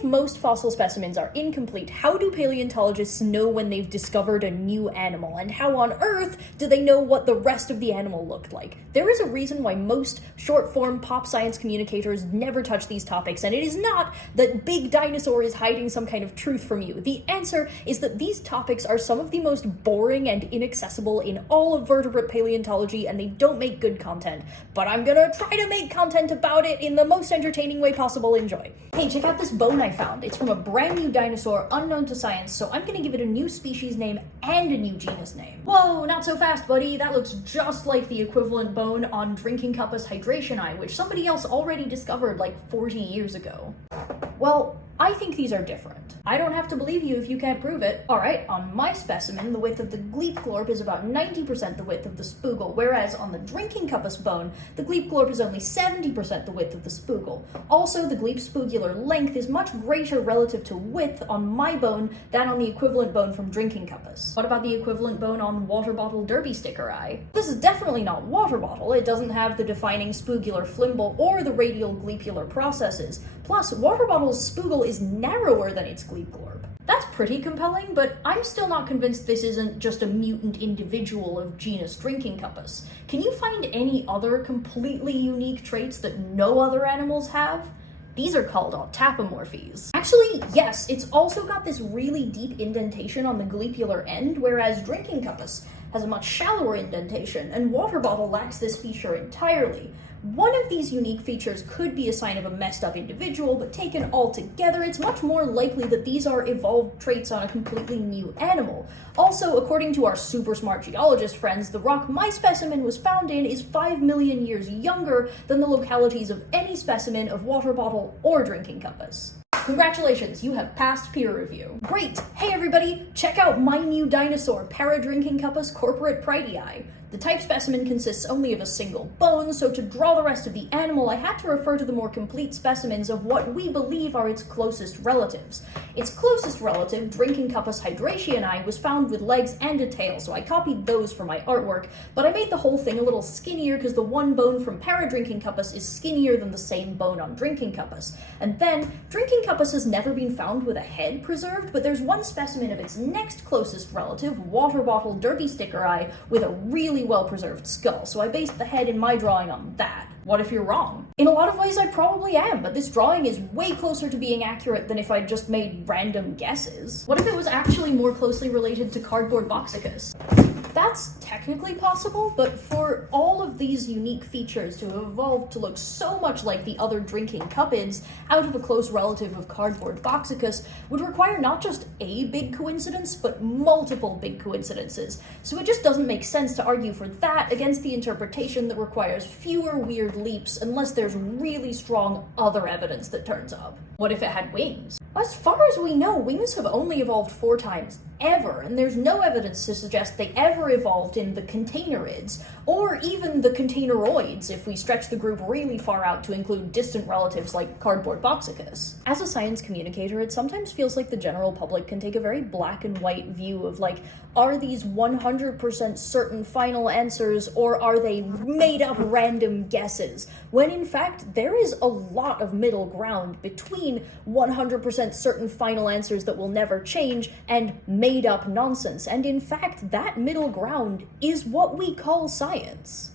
If most fossil specimens are incomplete, how do paleontologists know when they've discovered a new animal? And how on earth do they know what the rest of the animal looked like? There is a reason why most short-form pop science communicators never touch these topics, and it is not that Big Dinosaur is hiding some kind of truth from you. The answer is that these topics are some of the most boring and inaccessible in all of vertebrate paleontology, and they don't make good content. But I'm gonna try to make content about it in the most entertaining way possible. Enjoy. Hey, check out this bone I found. It's from a brand new dinosaur unknown to science, so I'm gonna give it a new species name and a new genus name. Whoa, not so fast, buddy. That looks just like the equivalent bone on Drinking Compass Hydrationii, which somebody else already discovered like 40 years ago. Well, I think these are different. I don't have to believe you if you can't prove it. Alright, on my specimen, the width of the glebe-glorp is about 90% the width of the spoogle, whereas on the Drinking Compass bone, the glebe-glorp is only 70% the width of the spoogle. Also, the glebe-spugular length is much greater relative to width on my bone than on the equivalent bone from Drinking Compass. What about the equivalent bone on Water Bottle Derby Sticker Eye? This is definitely not Water Bottle. It doesn't have the defining spugular flimble or the radial glepular processes. Plus, Water Bottle's spoogle is narrower than its glebe-glorp. That's pretty compelling, but I'm still not convinced this isn't just a mutant individual of genus Drinking Compass. Can you find any other completely unique traits that no other animals have? These are called autapomorphies. Actually, yes, it's also got this really deep indentation on the glepular end, whereas Drinking Compass has a much shallower indentation, and Water Bottle lacks this feature entirely. One of these unique features could be a sign of a messed up individual, but taken all together, it's much more likely that these are evolved traits on a completely new animal. Also, according to our super smart geologist friends, the rock my specimen was found in is 5 million years younger than the localities of any specimen of Water Bottle or Drinking Compass. Congratulations, you have passed peer review. Great! Hey everybody, check out my new dinosaur, Drinking Compass corporate pridei. The type specimen consists only of a single bone, so to draw the rest of the animal, I had to refer to the more complete specimens of what we believe are its closest relatives. Its closest relative, Drinking Compass Hydrationii, was found with legs and a tail, so I copied those for my artwork, but I made the whole thing a little skinnier because the one bone from Drinking Compass is skinnier than the same bone on Drinking Compass. And then, Drinking Compass has never been found with a head preserved, but there's one specimen of its next closest relative, Water Bottle Derby Sticker Eye, with a really well-preserved skull, so I based the head in my drawing on that. What if you're wrong? In a lot of ways I probably am, but this drawing is way closer to being accurate than if I'd just made random guesses. What if it was actually more closely related to Cardboard Boxicus? That's technically possible, but for all of these unique features to have evolved to look so much like the other drinking cupids out of a close relative of Cardboard Boxicus would require not just a big coincidence, but multiple big coincidences. So it just doesn't make sense to argue for that against the interpretation that requires fewer weird leaps unless there's really strong other evidence that turns up. What if it had wings? As far as we know, wings have only evolved 4 times ever, and there's no evidence to suggest they ever evolved in the containerids, or even the containeroids if we stretch the group really far out to include distant relatives like Cardboard Boxicus. As a science communicator, it sometimes feels like the general public can take a very black and white view of like, are these 100% certain final answers, or are they made up random guesses? When in fact, there is a lot of middle ground between 100% certain final answers that will never change and made up nonsense, and in fact, that middle ground is what we call science.